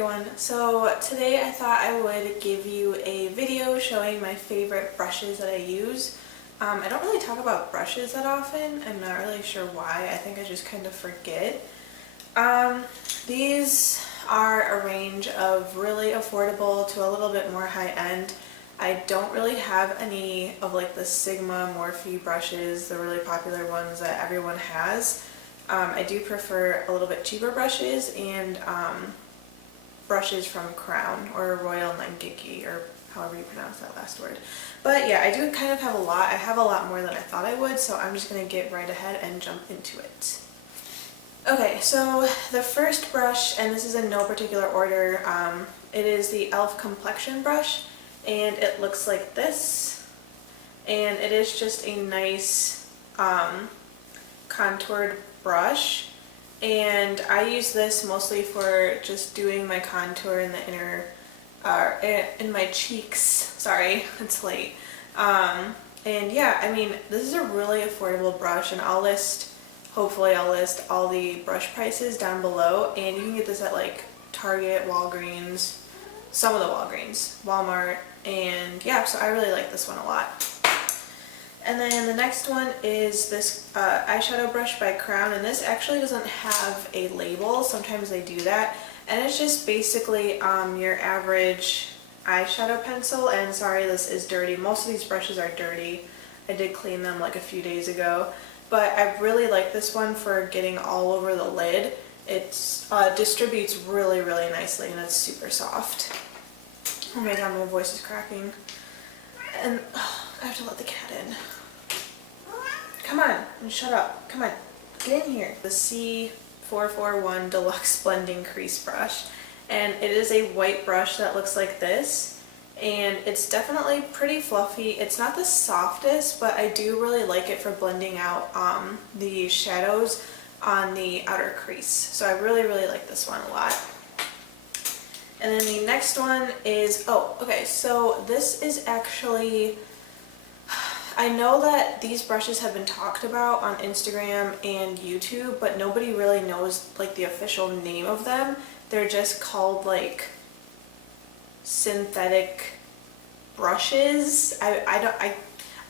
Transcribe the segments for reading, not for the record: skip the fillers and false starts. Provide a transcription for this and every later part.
everyone. So today I thought I would give you a video showing my favorite brushes that I use. I don't really talk about brushes that often. I'm not really sure why. I think I just kind of forget. These are a range of really affordable to a little bit more high-end. I don't really have any of like the Sigma Morphe brushes, the really popular ones that everyone has. I do prefer a little bit cheaper brushes and brushes from Crown or Royal Nangiki, or however you pronounce that last word. But yeah, I do kind of have a lot. I have a lot more than I thought I would, so I'm just going to get right ahead and jump into it. Okay, so the first brush, and this is in no particular order, it is the e.l.f. Complexion Brush, and it looks like this. And it is just a nice contoured brush, and I use this mostly for just doing my contour in the inner, in my cheeks. Sorry, it's late. And yeah, I mean, this is a really affordable brush, and hopefully I'll list all the brush prices down below, and you can get this at like Target, Walgreens, some of the Walgreens, Walmart, and yeah, so I really like this one a lot. And then the next one is this eyeshadow brush by Crown, and this actually doesn't have a label. Sometimes they do that, and it's just basically your average eyeshadow pencil. And sorry, this is dirty. Most of these brushes are dirty. I did clean them like a few days ago, but I really like this one for getting all over the lid. It distributes really, really nicely, and it's super soft. Oh my god, my voice is cracking. And I have to let the cat in. Come on, and shut up. Come on, get in here. The C441 Deluxe Blending Crease Brush, and it is a white brush that looks like this, and it's definitely pretty fluffy. It's not the softest, but I do really like it for blending out the shadows on the outer crease. So I really, really like this one a lot. And then the next one is, so this is actually, I know that these brushes have been talked about on Instagram and YouTube, but nobody really knows like the official name of them. They're just called like synthetic brushes. I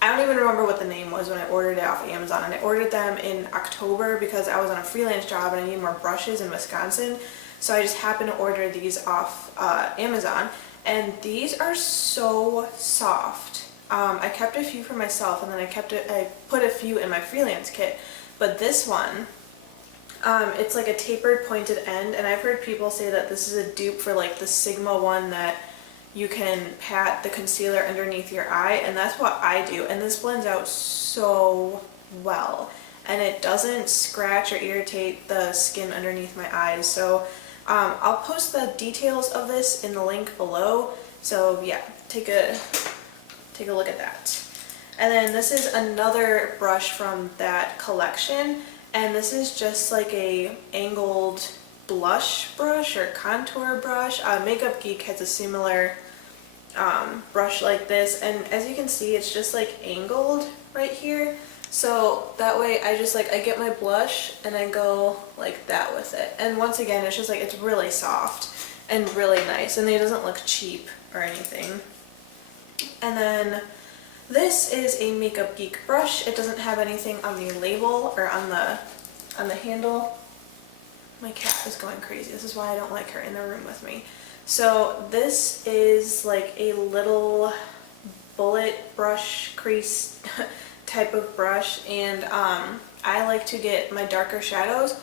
don't even remember what the name was when I ordered it off Amazon, and I ordered them in October because I was on a freelance job and I needed more brushes in Wisconsin. So I just happened to order these off Amazon, and these are so soft. I kept a few for myself, and then I put a few in my freelance kit. But this one, it's like a tapered pointed end, and I've heard people say that this is a dupe for like the Sigma one that you can pat the concealer underneath your eye, and that's what I do. And this blends out so well, and it doesn't scratch or irritate the skin underneath my eyes. So I'll post the details of this in the link below, so yeah, take a look at that. And then this is another brush from that collection, and this is just like a angled blush brush or contour brush. Makeup Geek has a similar brush like this, and as you can see, it's just like angled right here. So that way I get my blush and I go like that with it. And once again, it's just like, it's really soft and really nice, and it doesn't look cheap or anything. And then this is a Makeup Geek brush. It doesn't have anything on the label or on the handle. My cat is going crazy. This is why I don't like her in the room with me. So this is like a little bullet brush crease type of brush, and I like to get my darker shadows,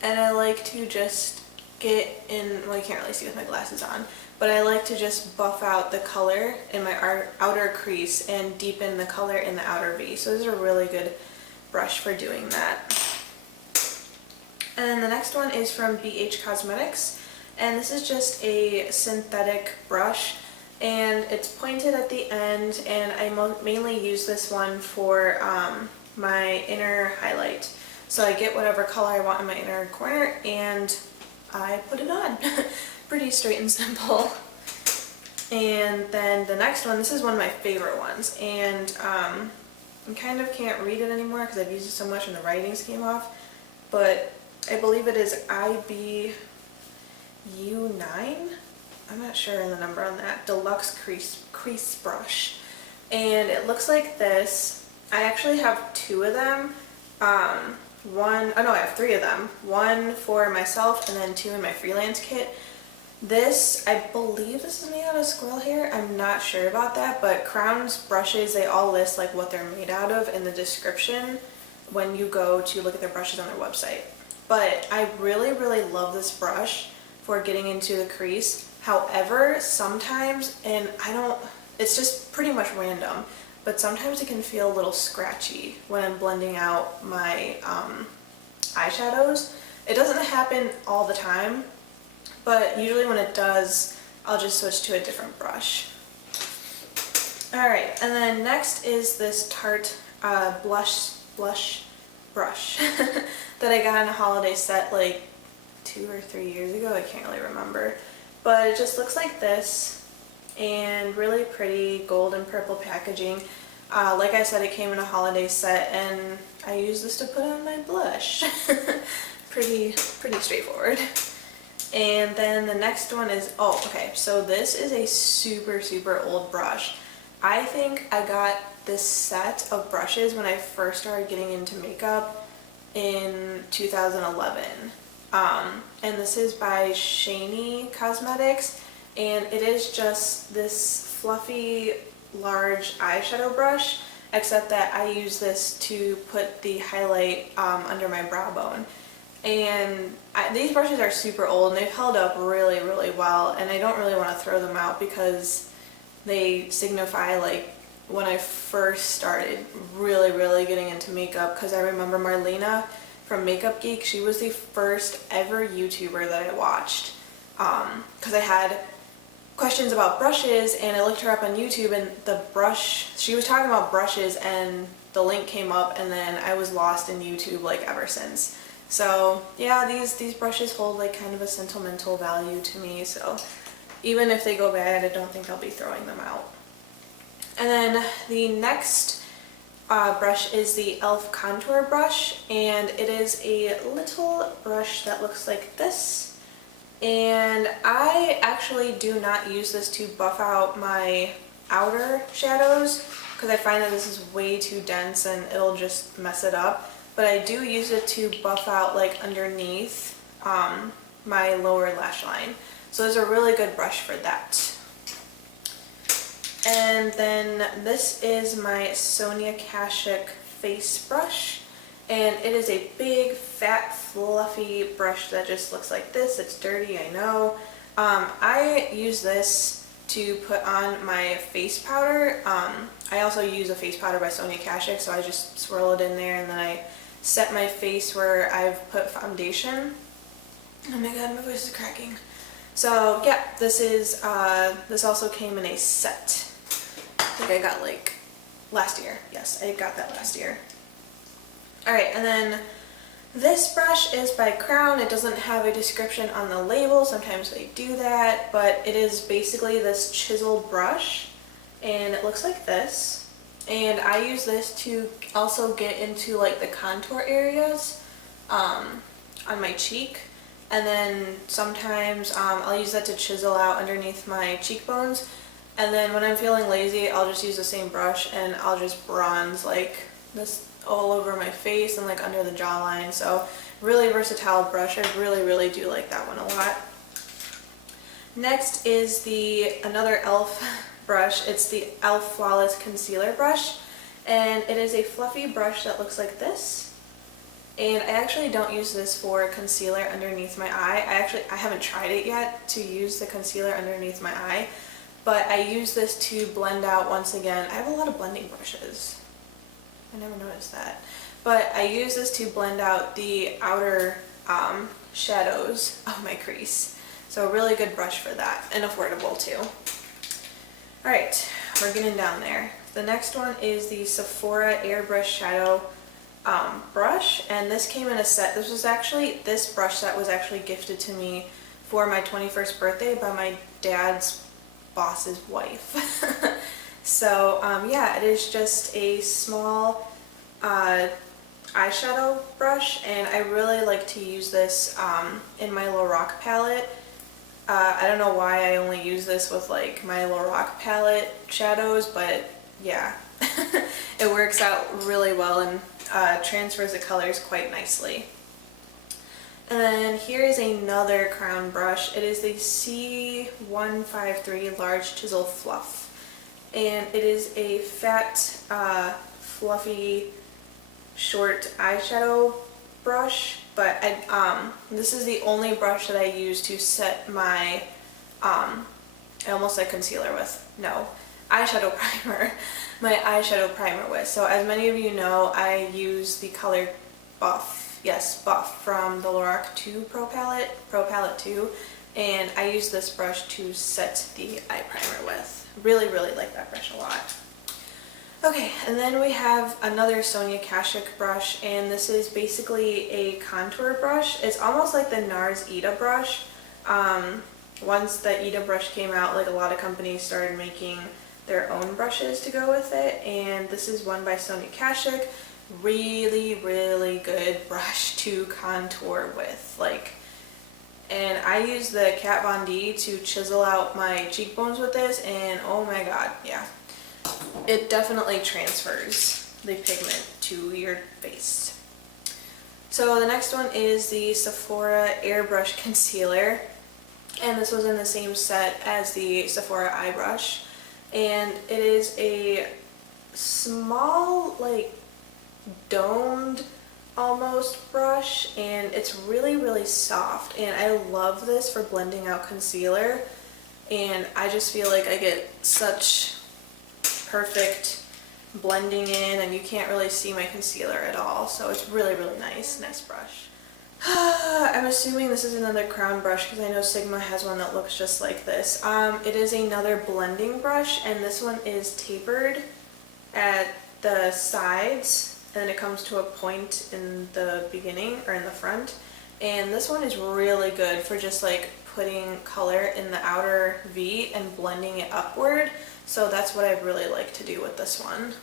and I like to just get in, well, you can't really see with my glasses on, but I like to just buff out the color in my outer crease and deepen the color in the outer V. So this is a really good brush for doing that. And then the next one is from BH Cosmetics, and this is just a synthetic brush, and it's pointed at the end, and I mainly use this one for my inner highlight. So I get whatever color I want in my inner corner and I put it on. Pretty straight and simple. And then the next one, this is one of my favorite ones, and I kind of can't read it anymore because I've used it so much and the writings came off, but I believe it is U9, I'm not sure on the number on that, Deluxe Crease Brush. And it looks like this. I actually have 2 of them. I have 3 of them. 1 for myself and then 2 in my freelance kit. This, I believe this is made out of squirrel hair. I'm not sure about that, but Crown's brushes, they all list like what they're made out of in the description when you go to look at their brushes on their website. But I really, really love this brush for getting into the crease. However, sometimes, and it's just pretty much random, but sometimes it can feel a little scratchy when I'm blending out my eyeshadows. It doesn't happen all the time, but usually when it does, I'll just switch to a different brush. Alright, and then next is this Tarte Blush Brush that I got in a holiday set like 2 or 3 years ago, I can't really remember. But it just looks like this, and really pretty gold and purple packaging. Like I said, it came in a holiday set, and I use this to put on my blush. pretty straightforward. And then the next one is, so this is a super old brush. I think I got this set of brushes when I first started getting into makeup in 2011. And this is by Shany Cosmetics, and it is just this fluffy large eyeshadow brush, except that I use this to put the highlight under my brow bone. And these brushes are super old and they've held up really well, and I don't really want to throw them out because they signify like when I first started really getting into makeup, because I remember Marlena from Makeup Geek, she was the first ever YouTuber that I watched, because I had questions about brushes and I looked her up on YouTube, and she was talking about brushes and the link came up, and then I was lost in YouTube like ever since. So yeah, these brushes hold like kind of a sentimental value to me, so even if they go bad, I don't think I'll be throwing them out. And then the next brush is the e.l.f. contour brush, and it is a little brush that looks like this. And I actually do not use this to buff out my outer shadows because I find that this is way too dense and it'll just mess it up. But I do use it to buff out like underneath my lower lash line. So it's a really good brush for that. And then this is my Sonia Kashuk face brush, and it is a big fat fluffy brush that just looks like this. It's dirty, I know. I use this to put on my face powder. I also use a face powder by Sonia Kashuk, so I just swirl it in there and then I set my face where I've put foundation. Oh my god, my voice is cracking. So yeah, this also came in a set. I think I got like last year. Yes, I got that last year. Alright, and then this brush is by Crown. It doesn't have a description on the label. Sometimes they do that, but it is basically this chisel brush, and it looks like this. And I use this to also get into like the contour areas on my cheek. And then sometimes I'll use that to chisel out underneath my cheekbones. And then when I'm feeling lazy, I'll just use the same brush and I'll just bronze like this all over my face and like under the jawline. So really versatile brush. I really do like that one a lot. Next is another e.l.f. brush. It's the e.l.f. Flawless Concealer Brush, and it is a fluffy brush that looks like this. And I actually don't use this for concealer underneath my eye. I haven't tried it yet to use the concealer underneath my eye, but I use this to blend out, once again, I have a lot of blending brushes. I never noticed that. But I use this to blend out the outer shadows of my crease. So a really good brush for that, and affordable too. Alright, we're getting down there. The next one is the Sephora Airbrush Shadow brush, and this came in a set. This brush set was actually gifted to me for my 21st birthday by my dad's boss's wife. So yeah, it is just a small eyeshadow brush, and I really like to use this in my Lorac palette. I don't know why I only use this with like my Lorac palette shadows, but yeah, it works out really well and transfers the colors quite nicely. And then here is another crown brush. It is the C153 Large Chisel Fluff. And it is a fat, fluffy, short eyeshadow brush. But this is the only brush that I use to set my, I almost said concealer with, no, eyeshadow primer. My eyeshadow primer with. So as many of you know, I use the color Buff. Yes, Buff from the Lorac 2 Pro Palette 2, and I use this brush to set the eye primer with. Really, really like that brush a lot. Okay, and then we have another Sonia Kashuk brush, and this is basically a contour brush. It's almost like the NARS Ita brush. Once the Ita brush came out, like a lot of companies started making their own brushes to go with it, and this is one by Sonia Kashuk. Really, really good brush to contour with, like, and I use the Kat Von D to chisel out my cheekbones with this, and oh my god, yeah, it definitely transfers the pigment to your face. So the next one is the Sephora Airbrush Concealer, and this was in the same set as the Sephora Eye Brush, and it is a small, like, domed almost brush, and it's really, really soft, and I love this for blending out concealer, and I just feel like I get such perfect blending in, and you can't really see my concealer at all, so it's really, really nice brush. I'm assuming this is another crown brush because I know Sigma has one that looks just like this. It is another blending brush, and this one is tapered at the sides, and then it comes to a point in the beginning or in the front, and this one is really good for just like putting color in the outer V and blending it upward, so that's what I really like to do with this one.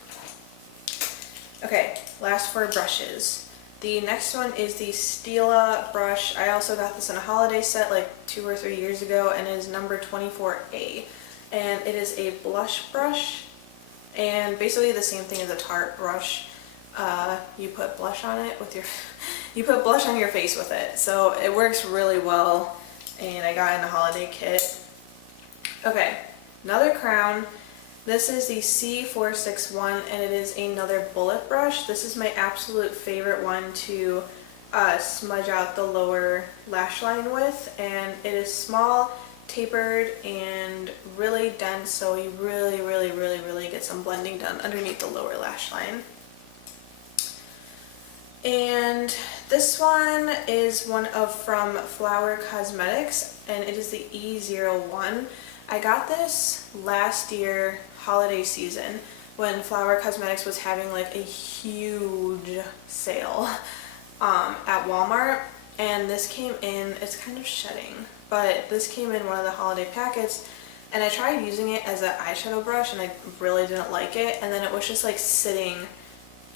Okay, last four brushes. The next one is the Stila brush. I also got this in a holiday set like 2 or 3 years ago, and it is number 24A, and it is a blush brush, and basically the same thing as a Tarte brush. You put blush on it with your, you put blush on your face with it, so it works really well, and I got it in a holiday kit. Okay, another crown. This is the C461, and it is another bullet brush. This is my absolute favorite one to smudge out the lower lash line with, and it is small, tapered, and really dense, so you really, really, really, really get some blending done underneath the lower lash line. And this one is one from Flower Cosmetics, and it is the E01. I got this last year holiday season when Flower Cosmetics was having like a huge sale at Walmart, and this came in, it's kind of shedding, but this came in one of the holiday packets, and I tried using it as an eyeshadow brush and I really didn't like it, and then it was just like sitting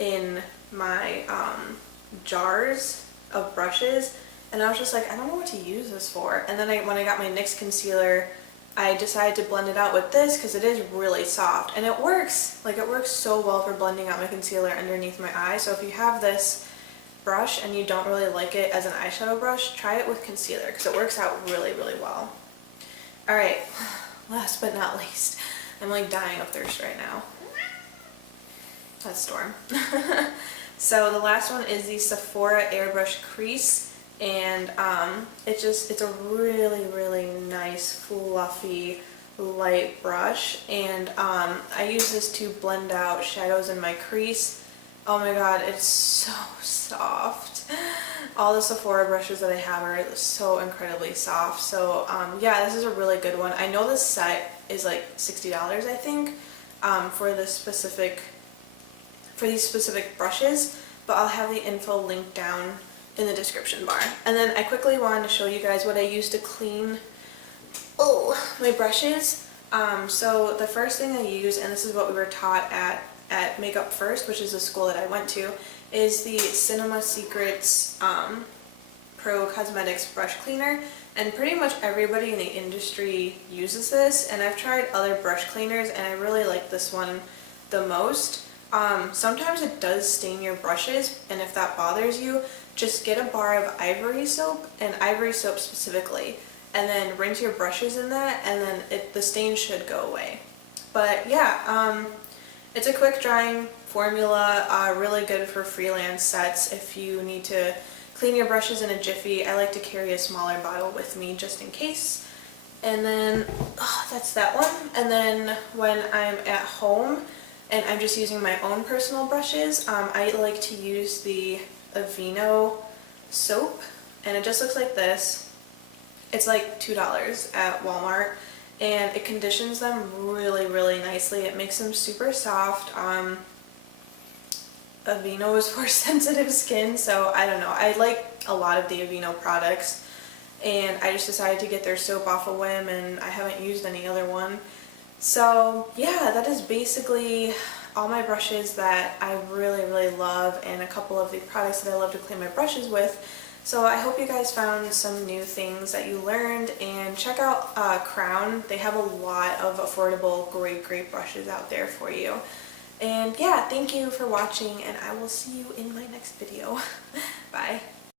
in my jars of brushes, and I was just like, I don't know what to use this for. And then when I got my NYX concealer, I decided to blend it out with this because it is really soft, and it works. Like, it works so well for blending out my concealer underneath my eye. So if you have this brush and you don't really like it as an eyeshadow brush, try it with concealer because it works out really, really well. Alright, last but not least, I'm like dying of thirst right now. That's Storm. So the last one is the Sephora Airbrush Crease, and it's a really, really nice, fluffy, light brush, and I use this to blend out shadows in my crease. Oh my god, it's so soft. All the Sephora brushes that I have are so incredibly soft. So yeah, this is a really good one. I know this set is like $60, I think, for these specific brushes, but I'll have the info linked down in the description bar. And then I quickly wanted to show you guys what I use to clean my brushes. So the first thing I use, and this is what we were taught at Makeup First, which is the school that I went to, is the Cinema Secrets Pro Cosmetics brush cleaner. and pretty much everybody in the industry uses this, and I've tried other brush cleaners and I really like this one the most. Sometimes it does stain your brushes, and if that bothers you, just get a bar of ivory soap, and ivory soap specifically, and then rinse your brushes in that, and then the stain should go away. But yeah, it's a quick drying formula, really good for freelance sets if you need to clean your brushes in a jiffy. I like to carry a smaller bottle with me just in case. And then, that's that one. And then when I'm at home and I'm just using my own personal brushes, I like to use the Aveeno soap, and it just looks like this. It's like $2 at Walmart, and it conditions them really, really nicely. It makes them super soft. Aveeno is for sensitive skin, so I don't know. I like a lot of the Aveeno products, and I just decided to get their soap off a whim, and I haven't used any other one. So yeah, that is basically all my brushes that I really, really love, and a couple of the products that I love to clean my brushes with. So I hope you guys found some new things that you learned, and check out Crown. They have a lot of affordable, great brushes out there for you. And yeah, thank you for watching, and I will see you in my next video. Bye.